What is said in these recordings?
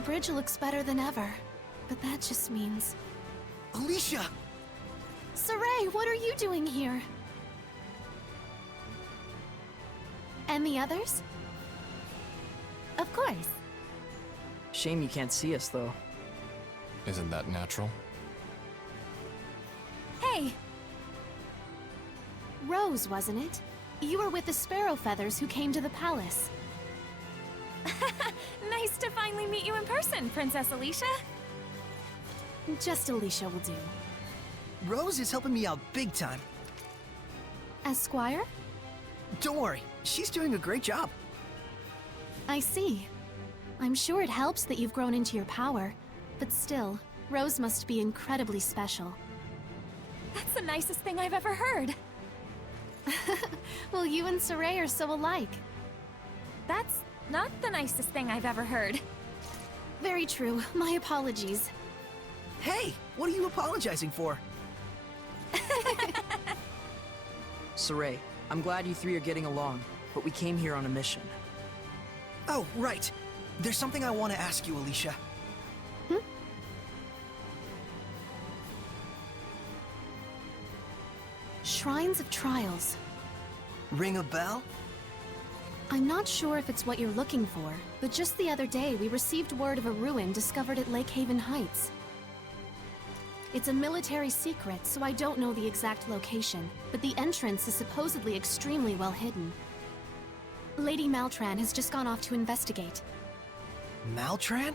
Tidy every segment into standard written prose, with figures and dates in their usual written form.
The bridge looks better than ever, but that just means... Alicia! Saray, what are you doing here? And the others? Of course. Shame you can't see us, though. Isn't that natural? Hey! Rose, wasn't it? You were with the Sparrow Feathers who came to the palace. Nice to finally meet you in person, Princess Alicia. Just Alicia will do. Rose is helping me out big time. As Squire? Don't worry, she's doing a great job. I see. I'm sure it helps that you've grown into your power, but still, Rose must be incredibly special. That's the nicest thing I've ever heard. Well, you and Saray are so alike. That's not the nicest thing I've ever heard. Very true. My apologies. Hey, what are you apologizing for? Saray, I'm glad you three are getting along, but we came here on a mission. Oh, right. There's something I want to ask you, Alicia. Shrines of Trials. Ring a bell? I'm not sure if it's what you're looking for, but just the other day we received word of a ruin discovered at Lake Haven Heights. It's a military secret, so I don't know the exact location, but the entrance is supposedly extremely well hidden. Lady Maltran has just gone off to investigate. Maltran?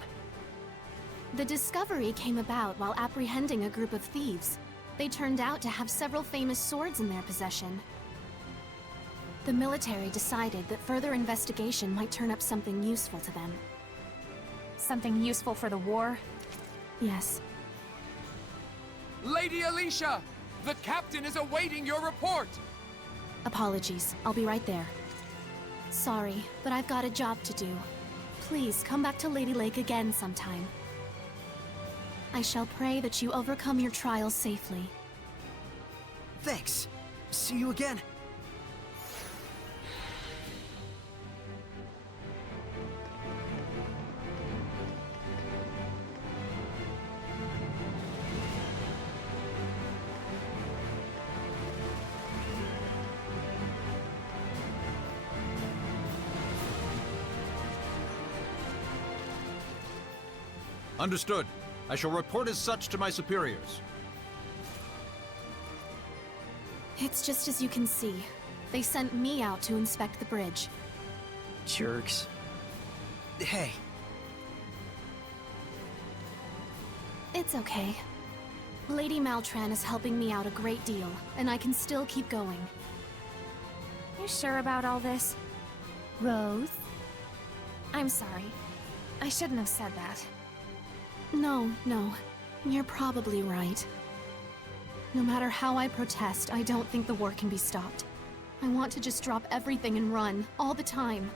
The discovery came about while apprehending a group of thieves. They turned out to have several famous swords in their possession. The military decided that further investigation might turn up something useful to them. Something useful for the war? Yes. Lady Alicia! The captain is awaiting your report! Apologies. I'll be right there. Sorry, but I've got a job to do. Please come back to Lady Lake again sometime. I shall pray that you overcome your trials safely. Thanks. See you again. Understood. I shall report as such to my superiors. It's just as you can see. They sent me out to inspect the bridge. Jerks. Hey, It's okay. Lady Maltran is helping me out a great deal, and I can still keep going. You sure about all this? Rose? I'm sorry. I shouldn't have said that. No. You're probably right. No matter how I protest, I don't think the war can be stopped. I want to just drop everything and run, all the time.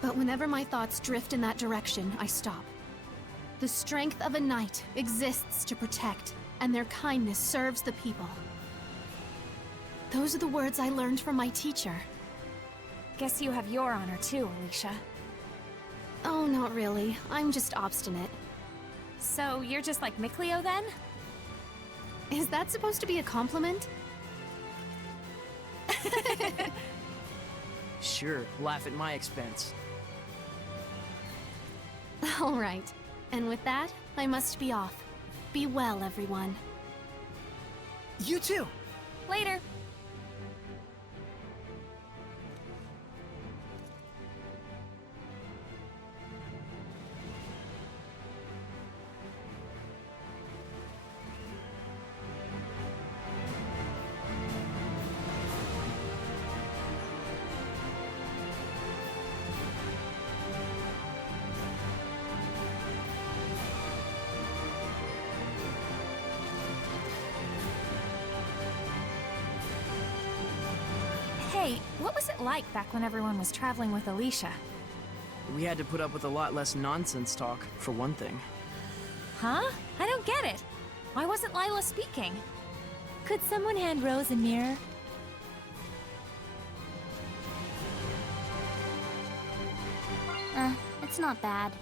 But whenever my thoughts drift in that direction, I stop. The strength of a knight exists to protect, and their kindness serves the people. Those are the words I learned from my teacher. Guess you have your honor too, Alicia. Oh, not really. I'm just obstinate. So you're just like Mikleo then? Is that supposed to be a compliment? Sure, laugh at my expense. All right. And with that, I must be off. Be well, everyone. you too. Later. Hey, what was it like back when everyone was traveling with Alicia? We had to put up with a lot less nonsense talk, for one thing. Huh? I don't get it. Why wasn't Lila speaking? Could someone hand Rose a mirror? It's That's not bad.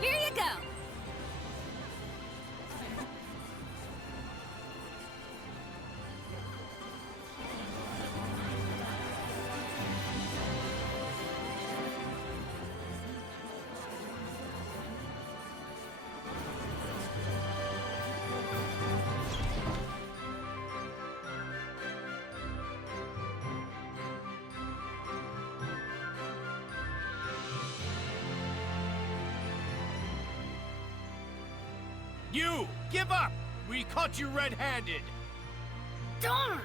Here you go! You! Give up! We caught you red-handed! Darn!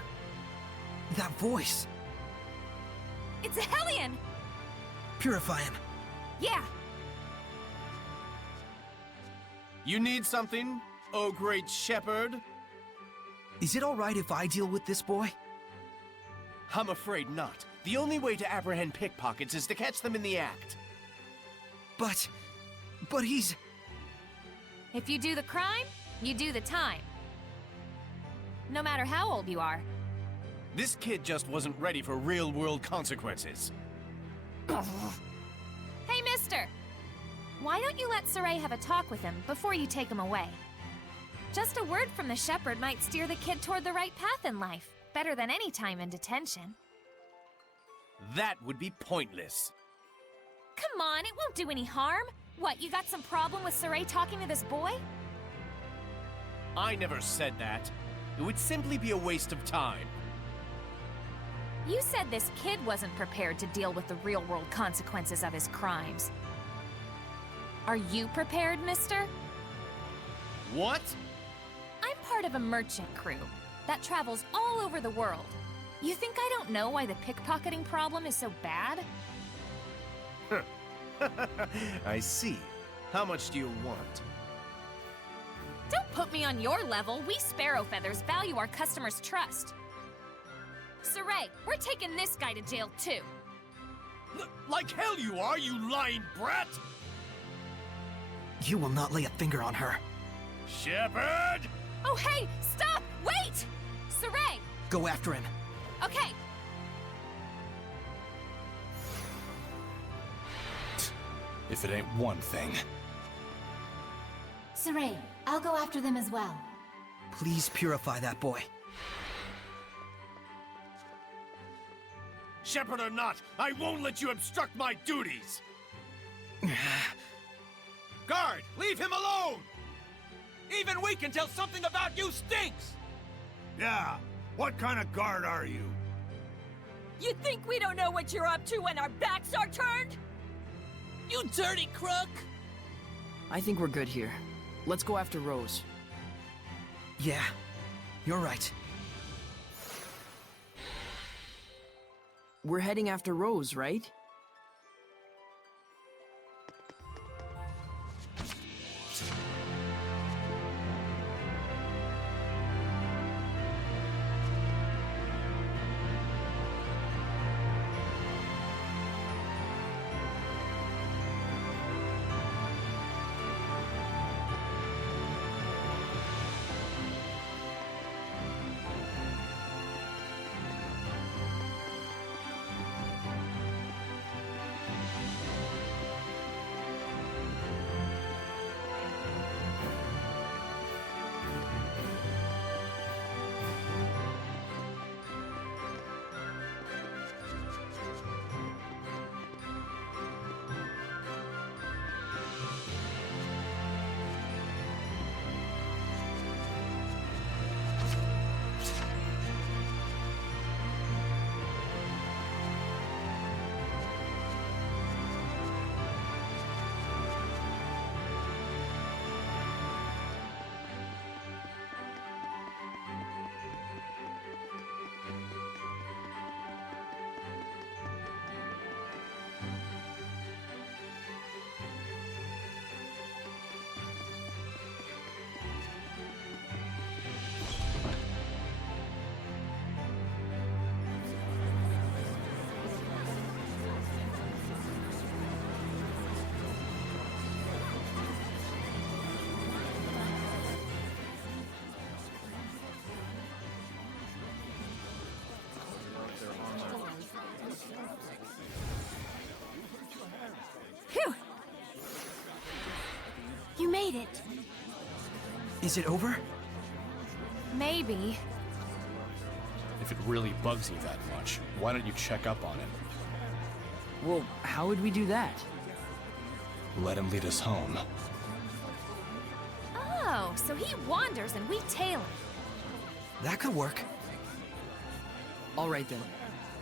That voice! It's a Hellion! Purify him. Yeah, You need something, oh great shepherd? Is it alright if I deal with this boy? I'm afraid not. The only way to apprehend pickpockets is to catch them in the act. But he's... if you do the crime, you do the time. No matter how old you are. This kid just wasn't ready for real-world consequences. Hey, mister! Why don't you let Saray have a talk with him before you take him away? Just a word from the shepherd might steer the kid toward the right path in life, better than any time in detention. That would be pointless. Come on, it won't do any harm. What, you got some problem with Saray talking to this boy? I never said that. It would simply be a waste of time. You said this kid wasn't prepared to deal with the real-world consequences of his crimes. Are you prepared, mister? What? I'm part of a merchant crew that travels all over the world. You think I don't know why the pickpocketing problem is so bad? I see. How much do you want? Don't put me on your level. We Sparrow Feathers value our customers' trust. Saray, we're taking this guy to jail too. Like hell you are, you lying brat! You will not lay a finger on her. Shepherd! Oh hey, stop! Wait! Saray! Go after him. Okay. If it ain't one thing. Saray, I'll go after them as well. Please purify that boy. Shepherd or not, I won't let you obstruct my duties! Guard, leave him alone! Even we can tell something about you stinks! Yeah, what kind of guard are you? You think we don't know what you're up to when our backs are turned? You dirty crook! I think we're good here. Let's go after Rose. Yeah, you're right. We're heading after Rose, right? made it! Is it over? Maybe. If it really bugs you that much, why don't you check up on him? Well, how would we do that? Let him lead us home. Oh, so he wanders and we tail him. That could work. All right then.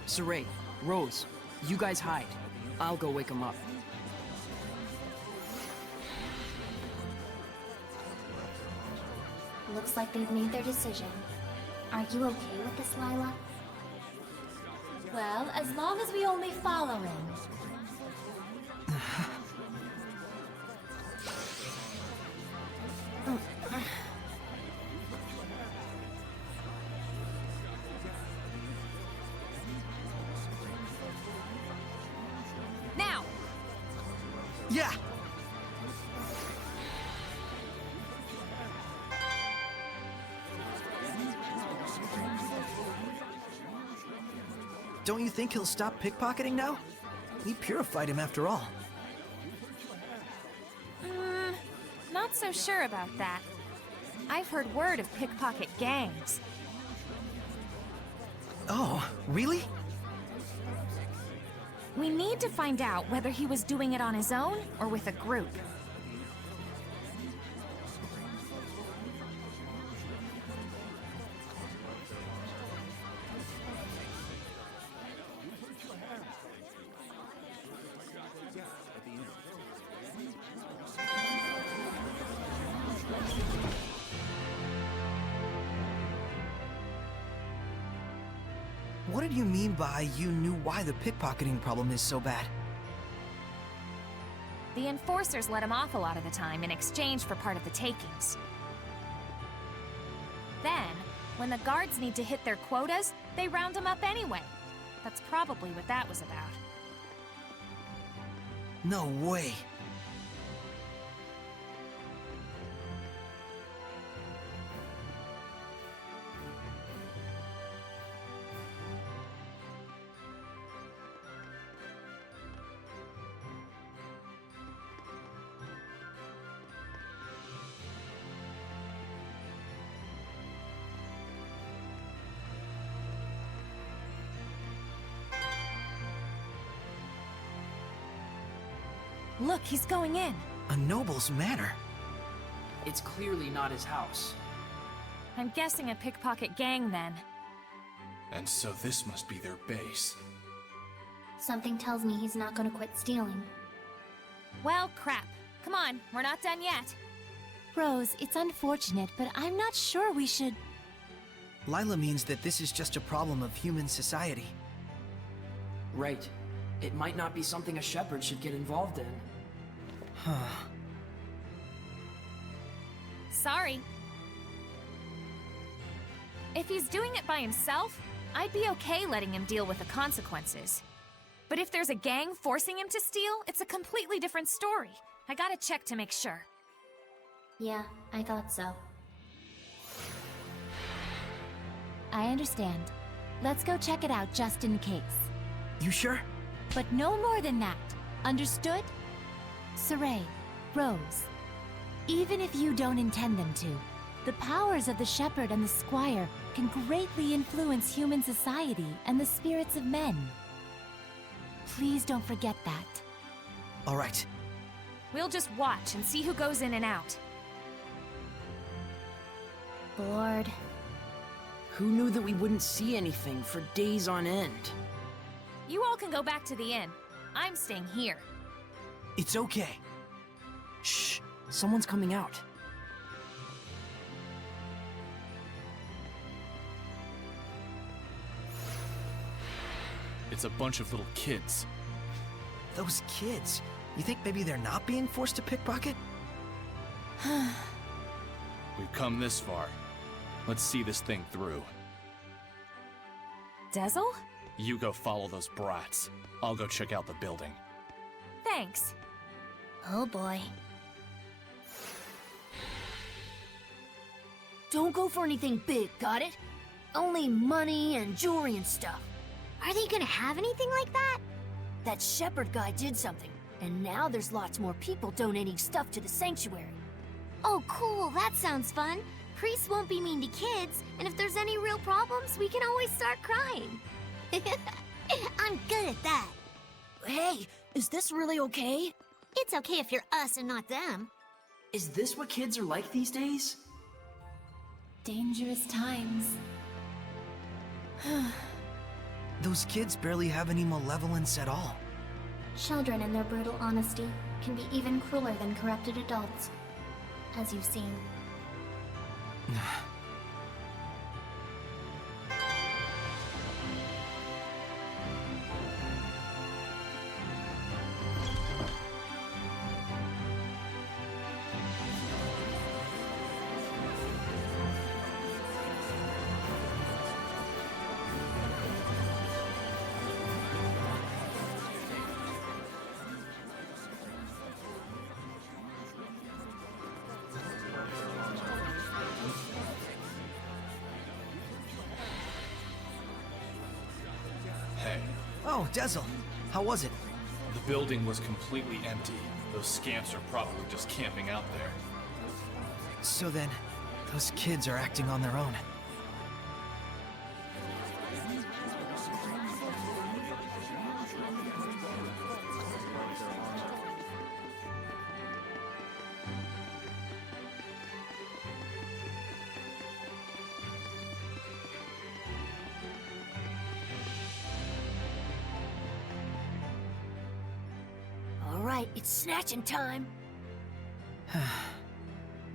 Saray, Rose, you guys hide. I'll go wake him up. Looks like they've made their decision. Are you okay with this, Lila? Well, as long as we only follow him. Now! Yeah! Don't you think he'll stop pickpocketing now? We purified him after all. Not so sure about that. I've heard word of pickpocket gangs. Oh, really? We need to find out whether he was doing it on his own or with a group. What did you mean by you knew why the pickpocketing problem is so bad? The enforcers let him off a lot of the time in exchange for part of the takings. Then, when the guards need to hit their quotas, they round him up anyway. That's probably what that was about. No way. Look, he's going in. A noble's manor. It's clearly not his house. I'm guessing a pickpocket gang then. And so this must be their base. Something tells me he's not gonna quit stealing. Well, crap. Come on, we're not done yet. Rose, it's unfortunate, but I'm not sure we should... Lila means that this is just a problem of human society. Right. It might not be something a shepherd should get involved in. Huh. Sorry. If he's doing it by himself, I'd be okay letting him deal with the consequences. But if there's a gang forcing him to steal, it's a completely different story. I gotta check to make sure. Yeah, I thought so. I understand. Let's go check it out just in case. You sure? But no more than that. Understood? Saray, Rose, even if you don't intend them to, the powers of the shepherd and the squire can greatly influence human society and the spirits of men. Please don't forget that. All right. We'll just watch and see who goes in and out. Bored. Who knew that we wouldn't see anything for days on end? You all can go back to the inn. I'm staying here. It's okay. Shh! Someone's coming out. It's a bunch of little kids. Those kids. You think maybe they're not being forced to pickpocket? We've come this far. Let's see this thing through. Dezel? You go follow those brats. I'll go check out the building. Thanks. Oh boy. Don't go for anything big, got it? Only money and jewelry and stuff. Are they gonna have anything like that? That shepherd guy did something, and now there's lots more people donating stuff to the sanctuary. Oh, cool. That sounds fun. Priests won't be mean to kids, and if there's any real problems, we can always start crying. I'm good at that. Hey, is this really okay? It's okay if you're us and not them. Is this what kids are like these days? Dangerous times. Those kids barely have any malevolence at all. Children in their brutal honesty can be even crueler than corrupted adults, as you've seen. Hey, Oh, Dezel. How was it? the building was completely empty. Those scamps are probably just camping out there. So then, those kids are acting on their own. Alright, it's snatching time.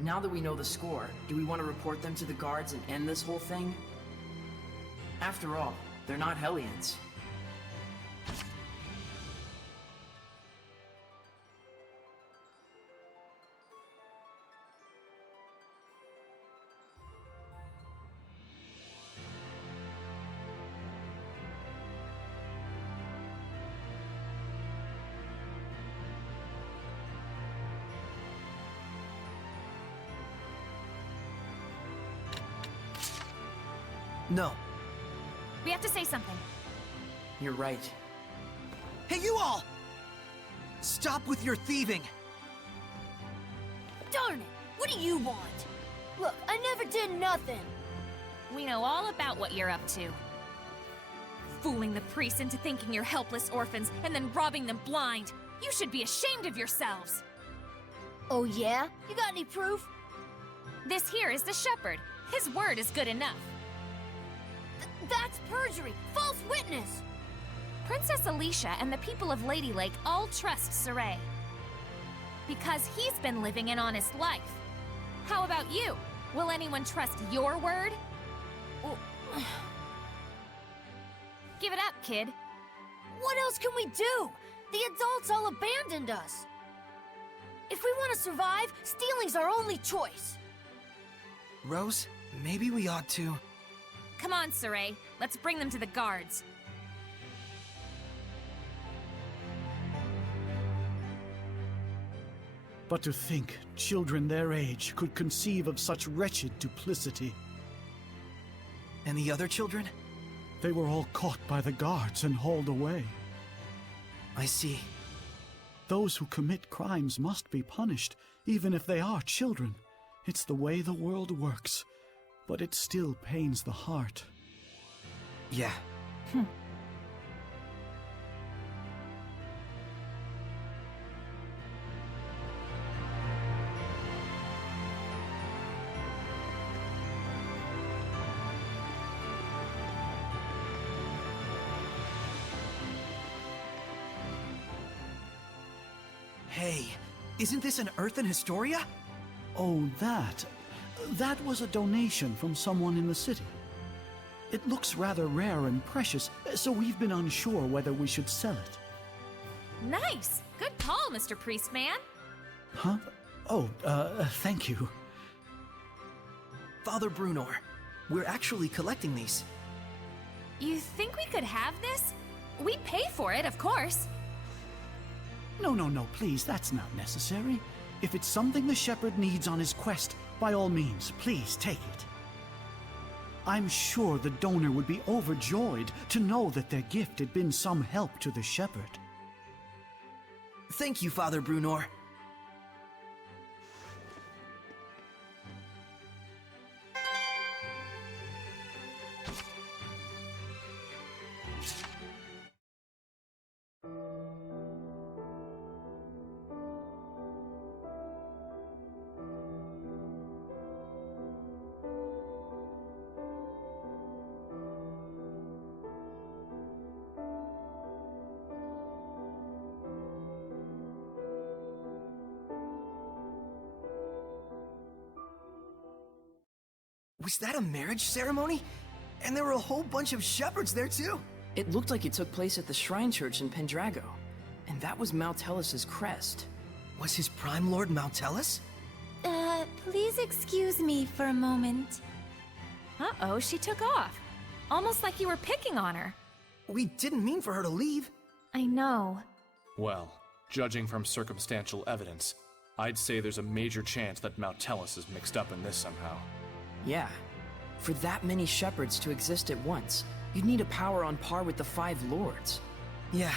Now that we know the score, do we want to report them to the guards and end this whole thing? After all, they're not Hellions. No. We have to say something. You're right. Hey, you all! Stop with your thieving! Darn it! What do you want? Look, I never did nothing. We know all about what you're up to. Fooling the priests into thinking you're helpless orphans and then robbing them blind. You should be ashamed of yourselves. Oh yeah? You got any proof? This here is the shepherd. His word is good enough. That's perjury! False witness! Princess Alicia and the people of Lady Lake all trust Saray. Because he's been living an honest life. How about you? Will anyone trust your word? Give it up, kid. What else can we do? The adults all abandoned us. If we want to survive, stealing's our only choice. Rose, maybe we ought to... Come on, Saray. Let's bring them to the guards. But to think children their age could conceive of such wretched duplicity. And the other children? They were all caught by the guards and hauled away. I see. Those who commit crimes must be punished, even if they are children. It's the way the world works. But it still pains the heart. Yeah. Hey, isn't this an Earthen Historia? Oh, that. That was a donation from someone in the city. It looks rather rare and precious, so we've been unsure whether we should sell it. Nice! Good call, Mr. Priestman. Huh? Oh, thank you. Father Brunor, we're actually collecting these. You think we could have this? We'd pay for it, of course. No, please, that's not necessary. If it's something the shepherd needs on his quest, by all means, please take it. I'm sure the donor would be overjoyed to know that their gift had been some help to the shepherd. Thank you, Father Brunor. Was that a marriage ceremony? And there were a whole bunch of shepherds there too? It looked like it took place at the Shrine Church in Pendrago. And that was Maltellus's crest. Was his Prime Lord Maltellus? Please excuse me for a moment. Uh-oh, she took off. Almost like you were picking on her. We didn't mean for her to leave. I know. Well, judging from circumstantial evidence, I'd say there's a major chance that Maltellus is mixed up in this somehow. Yeah. For that many shepherds to exist at once, you'd need a power on par with the 5 lords. Yeah.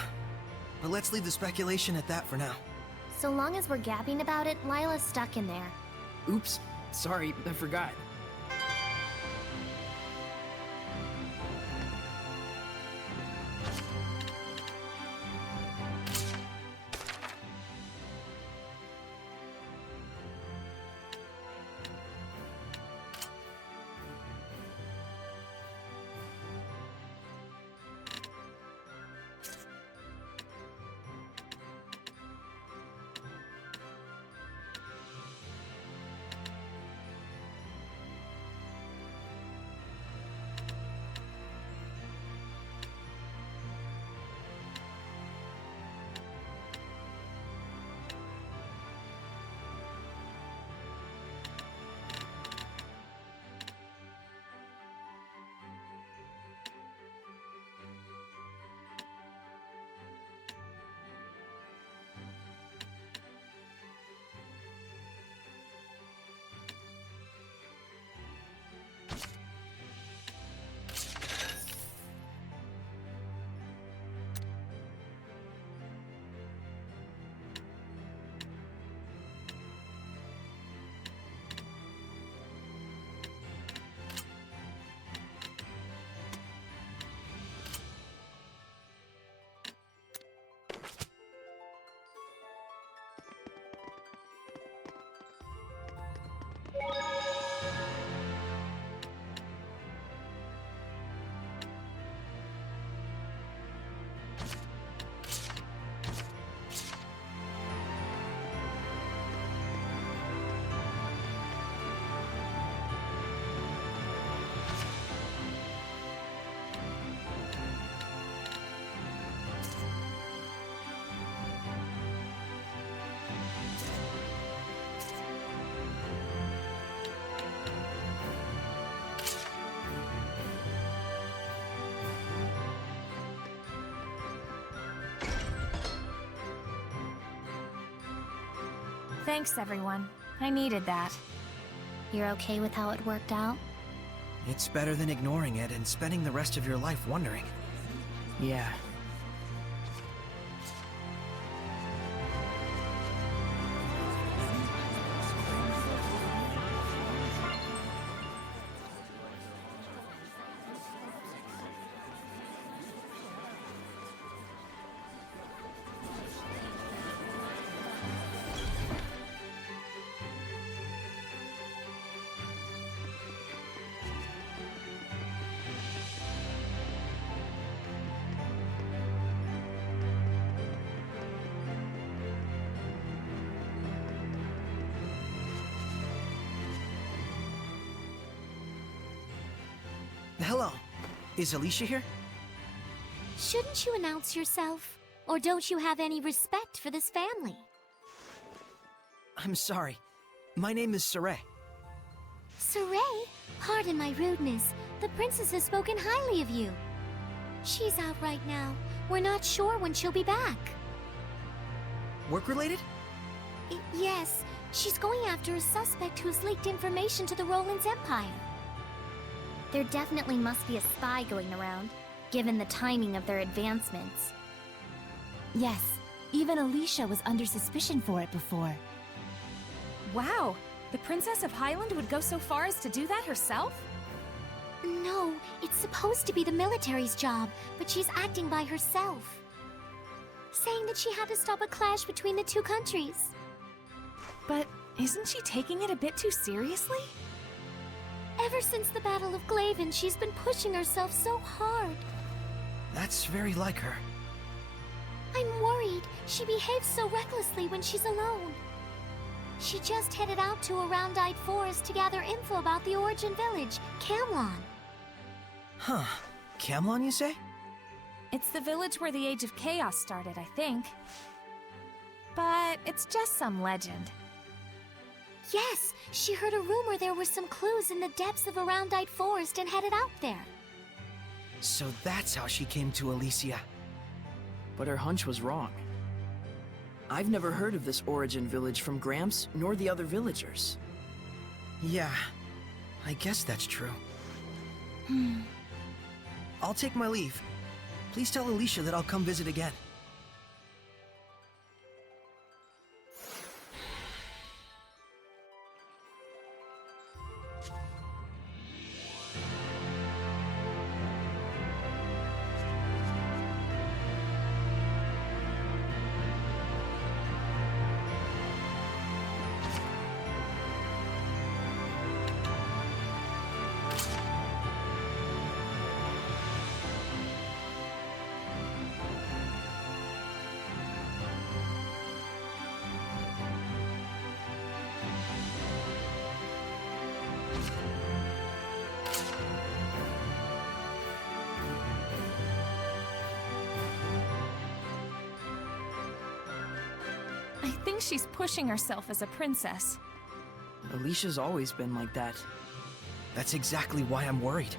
But let's leave the speculation at that for now. So long as we're gabbing about it, Lila's stuck in there. Oops. Sorry, I forgot. Thanks, everyone. I needed that. You're okay with how it worked out? It's better than ignoring it and spending the rest of your life wondering. Yeah. Hello. Is Alicia here? Shouldn't you announce yourself? Or don't you have any respect for this family? I'm sorry. My name is Saray. Saray? Pardon my rudeness. The princess has spoken highly of you. She's out right now. We're not sure when she'll be back. Work-related? Yes. She's going after a suspect who's leaked information to the Roland's Empire. There definitely must be a spy going around, given the timing of their advancements. Yes, even Alicia was under suspicion for it before. Wow, the Princess of Highland would go so far as to do that herself? No, it's supposed to be the military's job, but she's acting by herself. Saying that she had to stop a clash between the two countries. But isn't she taking it a bit too seriously? Ever since the Battle of Glaven, she's been pushing herself so hard. That's very like her. I'm worried. She behaves so recklessly when she's alone. She just headed out to a round-eyed forest to gather info about the origin village, Camlon. Huh. Camlon, you say? It's the village where the Age of Chaos started, I think. But it's just some legend. Yes, she heard a rumor there were some clues in the depths of a round-eyed forest and headed out there. So that's how she came to Elysia. But her hunch was wrong. I've never heard of this origin village from Gramps nor the other villagers. Yeah, I guess that's true. I'll take my leave. Please tell Alicia that I'll come visit again. I think she's pushing herself as a princess. Alicia's always been like that. That's exactly why I'm worried.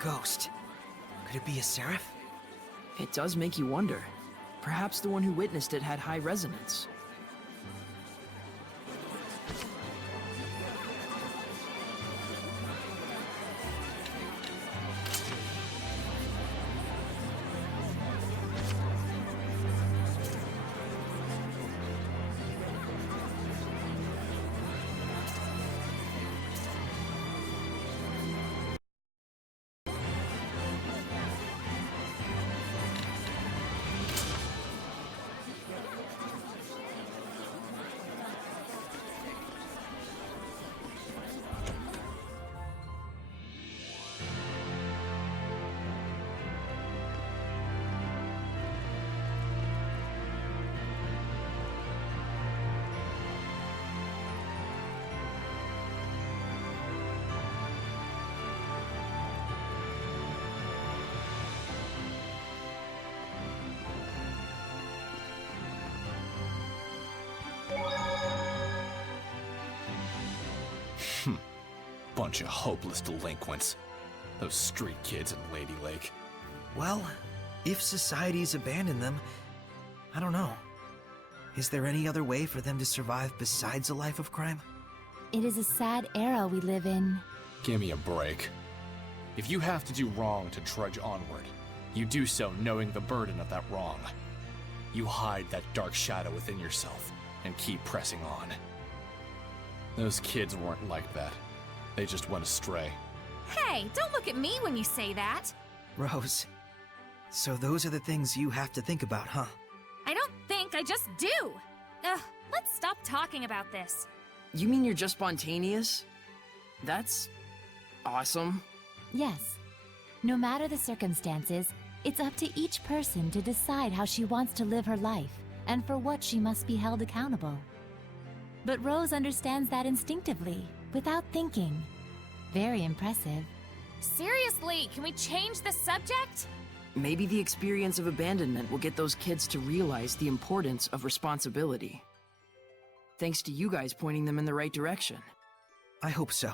ghost. Could it be a seraph? It does make you wonder. Perhaps the one who witnessed it had high resonance. Bunch of hopeless delinquents. Those street kids in Lady Lake. Well, if society's abandoned them, I don't know. Is there any other way for them to survive besides a life of crime? It is a sad era we live in. Give me a break. If you have to do wrong to trudge onward, you do so knowing the burden of that wrong. You hide that dark shadow within yourself and keep pressing on. Those kids weren't like that. They just went astray. Hey, don't look at me when you say that. Rose, so those are the things you have to think about, huh? I don't think, I just do. Ugh, let's stop talking about this. You mean you're just spontaneous? That's awesome. Yes. No matter the circumstances, it's up to each person to decide how she wants to live her life and for what she must be held accountable. But Rose understands that instinctively, without thinking. Very impressive. Seriously, can we change the subject? Maybe the experience of abandonment will get those kids to realize the importance of responsibility. Thanks to you guys pointing them in the right direction. I hope so.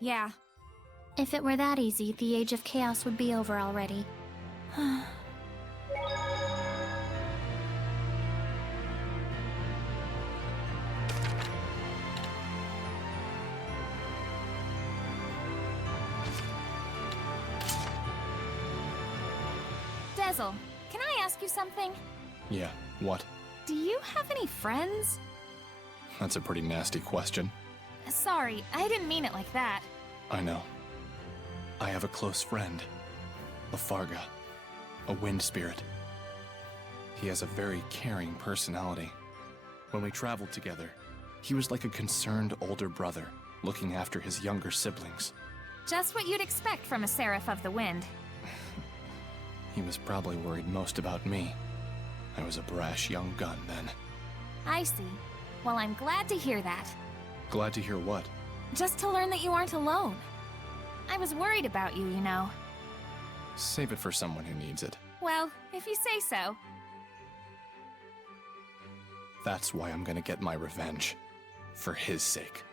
Yeah. If it were that easy, the Age of Chaos would be over already. Dezel, can I ask you something? Yeah, what? Do you have any friends? That's a pretty nasty question. Sorry, I didn't mean it like that. I know. I have a close friend. Lafarga. A wind spirit. He has a very caring personality. When we traveled together, he was like a concerned older brother, looking after his younger siblings. Just what you'd expect from a Seraph of the Wind. He was probably worried most about me. I was a brash young gun then. I see. Well, I'm glad to hear that. Glad to hear what? Just to learn that you aren't alone. I was worried about you, you know. Save it for someone who needs it. Well, if you say so. That's why I'm gonna get my revenge. For his sake.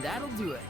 And that'll do it.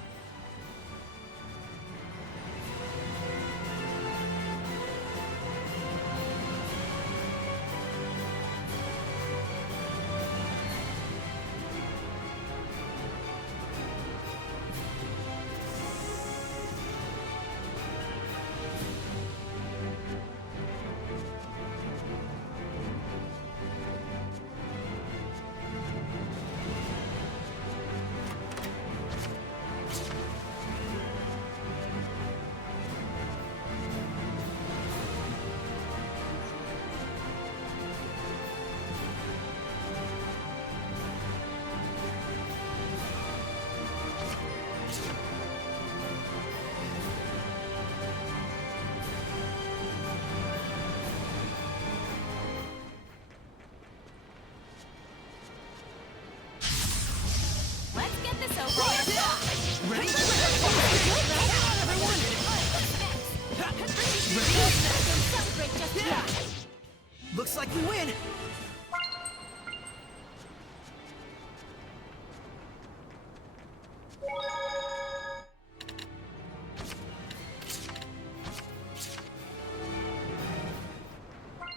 Looks like we win!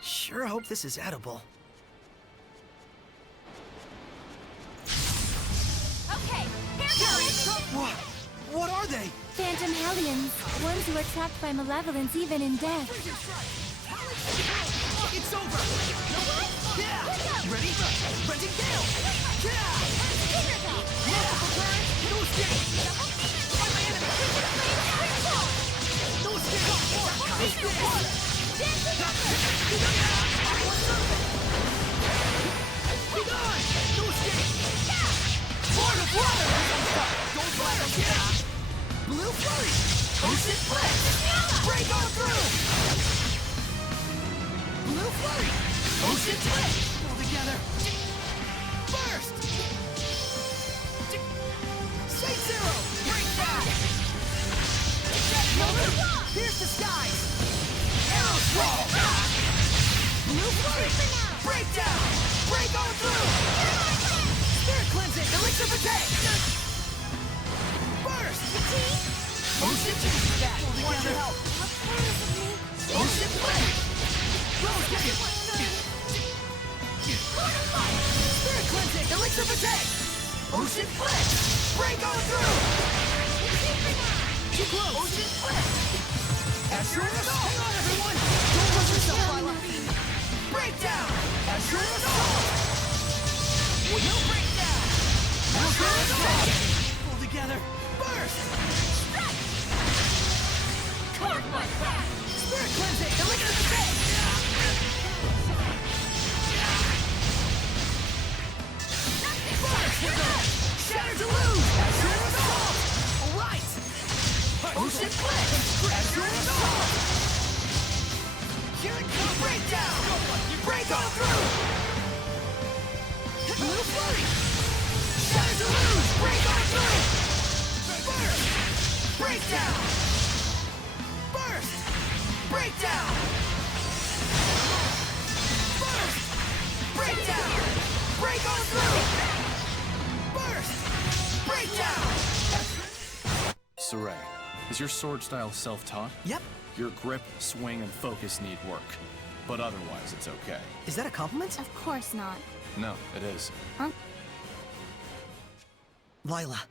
Sure hope this is edible. Okay, here goes! What are they? Phantom Hellions, ones who are trapped by malevolence even in death. It's over! Yeah! Ready? Renting gale! Yeah! Multiple turns! No escape! Find my enemy! No escape! Be gone! No escape! Lord of water! Don't let them get out! Blue flurry! Ocean flip! Break on through! Blue flurry! Ocean flip! All together! Burst! Sight zero! Break down! Pierce the skies! Arrow scroll! Blue flurry! Break down! Break on through! Spirit cleansing! Elixir for take! Burst! Ocean flip! Want your help? Ocean flip! Spirit cleansing! Elixir for take! Ocean flip! Break on through! Too close! Ocean flip! Astral assault! Hang on, everyone! Don't lose yourself, Lila! Break down! Astral assault! No breakdown! Astral assault! Pull together! Burst! Strike! Card my back! Spirit cleansing! Elixir for take! Shatter to lose! Astral assault! Alright! Ocean flip! Astral assault! Here it comes! Breakdown! Break on through! Blue flurry! Shatter to lose! Break on through! Burst! Breakdown! Burst! Breakdown! Burst! Breakdown! Break on through! Burst! Breakdown! Saray, is your sword style self-taught? Yep. Your grip, swing, and focus need work. But otherwise, it's okay. Is that a compliment? Of course not. No, it is. Huh? Lila,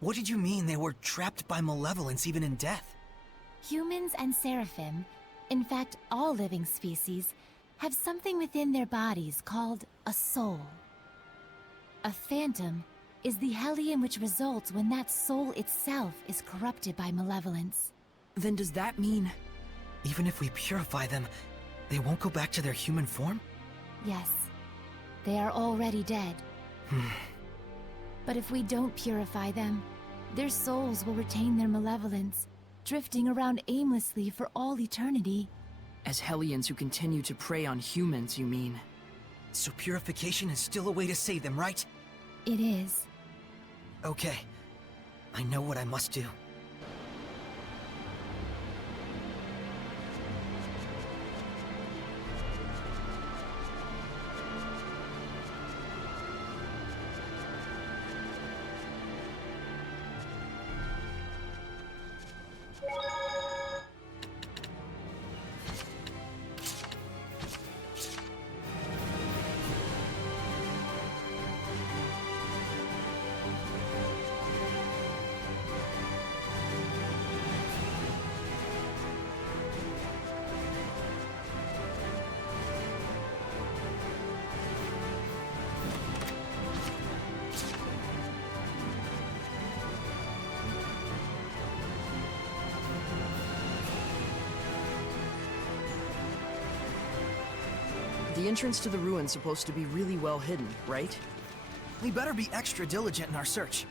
what did you mean they were trapped by malevolence even in death? Humans and seraphim, in fact all living species, have something within their bodies called a soul. A phantom is the hellion which results when that soul itself is corrupted by malevolence. Then does that mean... Even if we purify them, they won't go back to their human form? Yes. They are already dead. But if we don't purify them, their souls will retain their malevolence, drifting around aimlessly for all eternity. As hellions who continue to prey on humans, you mean? So purification is still a way to save them, right? It is. Okay. I know what I must do. The entrance to the ruin's supposed to be really well hidden, right? We better be extra diligent in our search.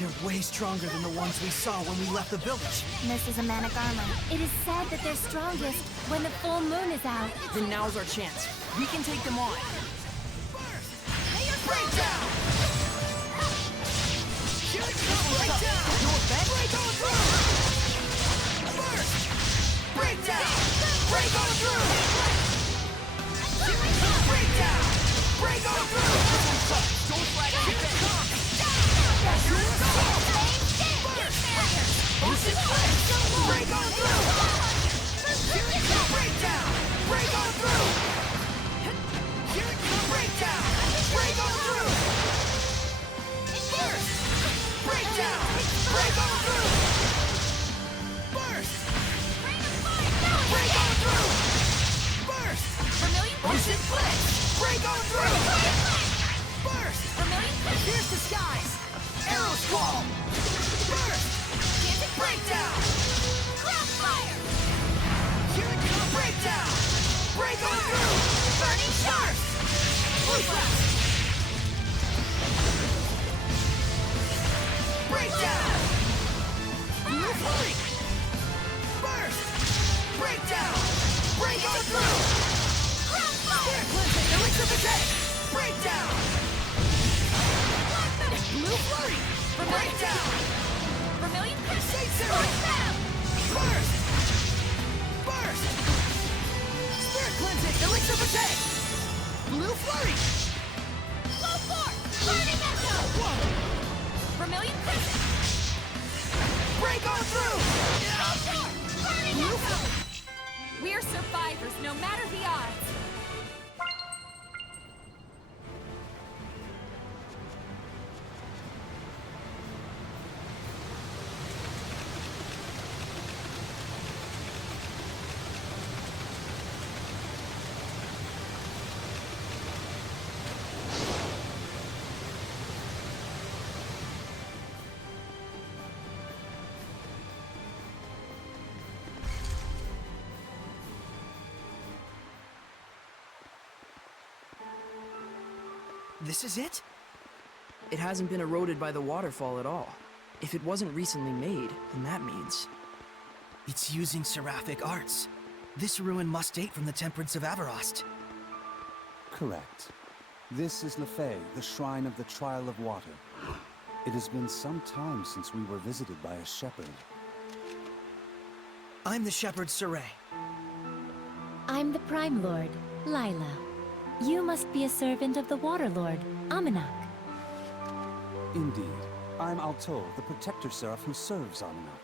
They're way stronger than the ones we saw when we left the village. This is a manic armor. It is said that they're strongest when the full moon is out. Then now's our chance. We can take them on. Breakdown! Here it comes! Breakdown! No effect? Break on through! Burst! Breakdown! Break on through! Here it comes! Breakdown! Break on through! Don't flag out! Here it comes! Here it comes! Burst! Break on through! Here it comes! Breakdown! Break on through! Here it comes! Breakdown! Break on through! Burst! Breakdown! Break on through! Burst! Break on through! Burst! Ocean Blitz! Break on through! Burst! Pierce the skies! Arrow Squall! Burst! Breakdown! Crossfire! Here it comes! Breakdown! Break on through! Burning Sharp! Breakdown! Blue Flurry! Burst! Breakdown! Break on through! Spirit Cleansing! Elixir of Attack! Breakdown! Blue Flurry! Breakdown! Vermilion Shade Serum! Burst! Burst! Spirit Cleansing! Elixir of Attack! Blue Flurry! Low 4! Burning Echo! Vermilion Crescent! Break on through! Low 4! Burning Echo! We're survivors, no matter the odds! This is it? It hasn't been eroded by the waterfall at all. If it wasn't recently made, then that means... It's using seraphic arts. This ruin must date from the Temperance of Avarost. Correct. This is Lefay, the Shrine of the Trial of Water. It has been some time since we were visited by a shepherd. I'm the shepherd Saray. I'm the Prime Lord, Lila. You must be a servant of the Water Lord, Amanak. Indeed. I'm Alto, the Protector Seraph who serves Amanak.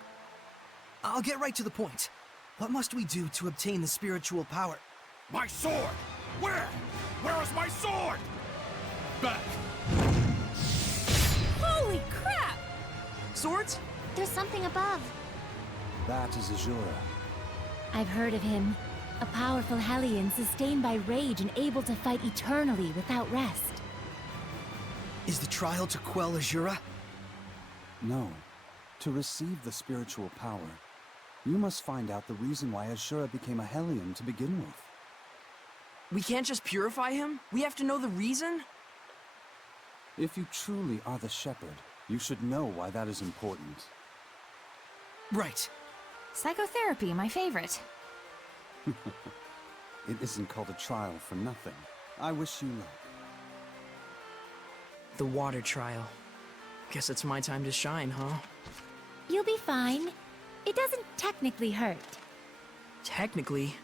I'll get right to the point. What must we do to obtain the spiritual power? My sword! Where? Where is my sword? Back! Holy crap! Swords? There's something above. That is Azura. I've heard of him. A powerful Hellion sustained by rage and able to fight eternally without rest. Is the trial to quell Azura? No. To receive the spiritual power, you must find out the reason why Azura became a Hellion to begin with. We can't just purify him? We have to know the reason? If you truly are the shepherd, you should know why that is important. Right. Psychotherapy, my favorite. It isn't called a trial for nothing. I wish you luck. The water trial. Guess it's my time to shine, huh? You'll be fine. It doesn't technically hurt. Technically,